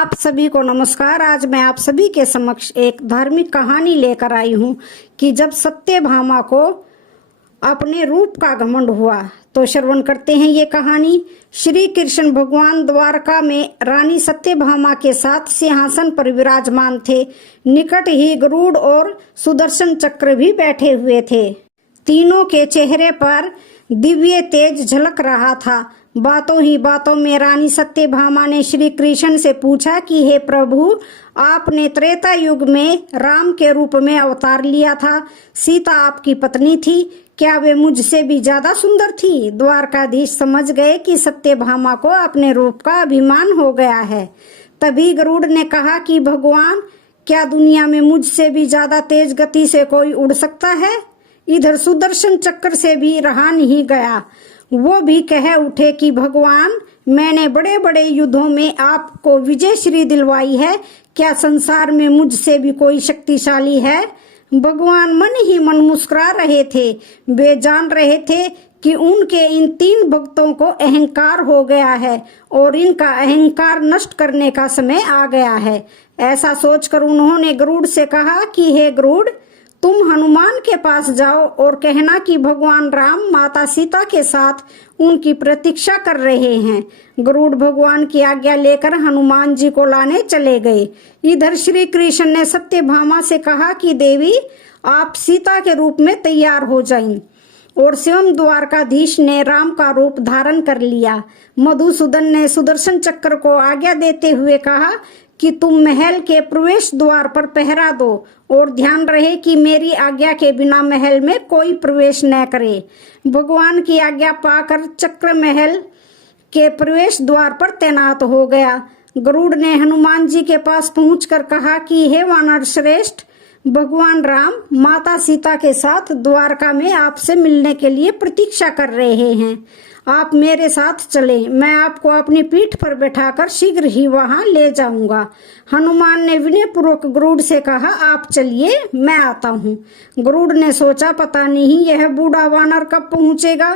आप सभी को नमस्कार। आज मैं आप सभी के समक्ष एक धार्मिक कहानी लेकर आई हूँ कि जब सत्यभामा को अपने रूप का घमंड हुआ। तो श्रवण करते हैं ये कहानी। श्री कृष्ण भगवान द्वारका में रानी सत्यभामा के साथ सिंहासन पर विराजमान थे। निकट ही गरुड़ और सुदर्शन चक्र भी बैठे हुए थे। तीनों के चेहरे पर दिव्य तेज झलक रहा था। बातों ही बातों में रानी सत्यभामा ने श्री कृष्ण से पूछा कि हे प्रभु, आपने त्रेता युग में राम के रूप में अवतार लिया था। सीता आपकी पत्नी थी, क्या वे मुझसे भी ज्यादा सुंदर थी? द्वारकाधीश समझ गए कि सत्यभामा को अपने रूप का अभिमान हो गया है। तभी गरुड़ ने कहा कि भगवान, क्या दुनिया में मुझसे भी ज्यादा तेज गति से कोई उड़ सकता है? इधर सुदर्शन चक्र से भी रहा नहीं गया। वो भी कह उठे कि भगवान, मैंने बड़े बड़े युद्धों में आपको विजय श्री दिलवाई है, क्या संसार में मुझसे भी कोई शक्तिशाली है? भगवान मन ही मन मुस्कुरा रहे थे। वे जान रहे थे कि उनके इन तीन भक्तों को अहंकार हो गया है और इनका अहंकार नष्ट करने का समय आ गया है। ऐसा सोचकर उन्होंने गरुड़ से कहा कि हे गरुड़, तुम हनुमान के पास जाओ और कहना कि भगवान राम माता सीता के साथ उनकी प्रतीक्षा कर रहे हैं। गरुड़ भगवान की आज्ञा लेकर हनुमान जी को लाने चले गए। इधर श्री कृष्ण ने सत्यभामा से कहा कि देवी, आप सीता के रूप में तैयार हो जाएं। और स्वयं द्वारकाधीश ने राम का रूप धारण कर लिया। मधुसूदन ने सुदर्शन चक्र को आज्ञा देते हुए कहा कि तुम महल के प्रवेश द्वार पर पहरा दो और ध्यान रहे कि मेरी आज्ञा के बिना महल में कोई प्रवेश न करे। भगवान की आज्ञा पाकर चक्र महल के प्रवेश द्वार पर तैनात हो गया। गरुड़ ने हनुमान जी के पास पहुंचकर कहा कि हे वानर श्रेष्ठ, भगवान राम माता सीता के साथ द्वारका में आपसे मिलने के लिए प्रतीक्षा कर रहे हैं। आप मेरे साथ चले, मैं आपको अपनी पीठ पर बैठाकर शीघ्र ही वहां ले जाऊंगा। हनुमान ने विनयपूर्वक गरुड़ से कहा, आप चलिए, मैं आता हूँ। गरुड़ ने सोचा, पता नहीं यह बूढ़ा वानर कब पहुंचेगा।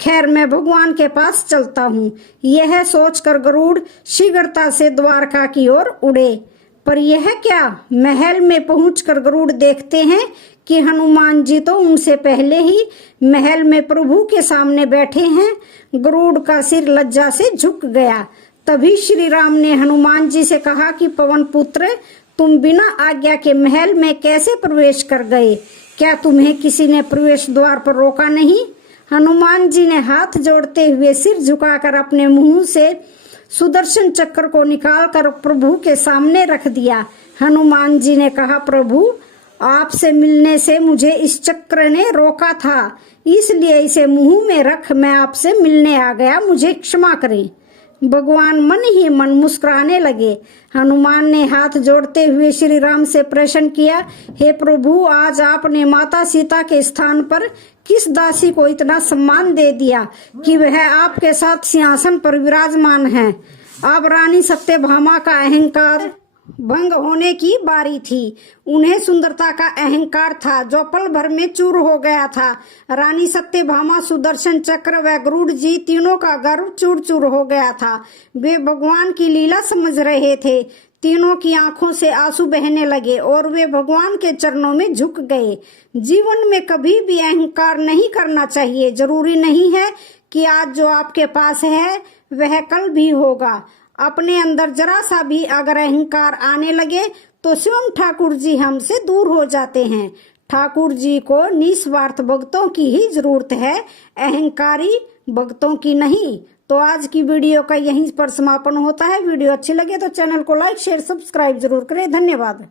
खैर, मैं भगवान के पास चलता हूँ। यह सोचकर गरुड़ शीघ्रता से द्वारका की ओर उड़े। पर यह क्या, महल में पहुंचकर गरुड़ देखते हैं कि हनुमान जी तो उनसे पहले ही महल में प्रभु के सामने बैठे हैं। गरुड़ का सिर लज्जा से झुक गया। तभी श्री राम ने हनुमान जी से कहा कि पवन पुत्र, तुम बिना आज्ञा के महल में कैसे प्रवेश कर गए? क्या तुम्हें किसी ने प्रवेश द्वार पर रोका नहीं? हनुमान जी ने हाथ जोड़ते हुए सिर झुकाकर अपने मुंह से सुदर्शन चक्र को निकालकर प्रभु के सामने रख दिया। हनुमान जी ने कहा, प्रभु, आपसे मिलने से मुझे इस चक्र ने रोका था, इसलिए इसे मुंह में रख मैं आपसे मिलने आ गया, मुझे क्षमा करें। भगवान मन ही मन मुस्कुराने लगे। हनुमान ने हाथ जोड़ते हुए श्री राम से प्रश्न किया, हे प्रभु, आज आपने माता सीता के स्थान पर किस दासी को इतना सम्मान दे दिया कि वह आपके साथ सिंहासन पर विराजमान है? अब रानी सत्यभामा का अहंकार भंग होने की बारी थी। उन्हें सुंदरता का अहंकार था जो पल भर में चूर हो गया था। रानी सत्यभामा, सुदर्शन चक्र व गरुड़ जी तीनों का गर्व चूर चूर हो गया था। वे भगवान की लीला समझ रहे थे। तीनों की आंखों से आंसू बहने लगे और वे भगवान के चरणों में झुक गए। जीवन में कभी भी अहंकार नहीं करना चाहिए। जरूरी नहीं है कि आज जो आपके पास है वह कल भी होगा। अपने अंदर जरा सा भी अगर अहंकार आने लगे तो स्वयं ठाकुर जी हमसे दूर हो जाते हैं। ठाकुर जी को निस्वार्थ भक्तों की ही जरूरत है, अहंकारी भक्तों की नहीं। तो आज की वीडियो का यहीं पर समापन होता है। वीडियो अच्छी लगे तो चैनल को लाइक, शेयर, सब्सक्राइब जरूर करें। धन्यवाद।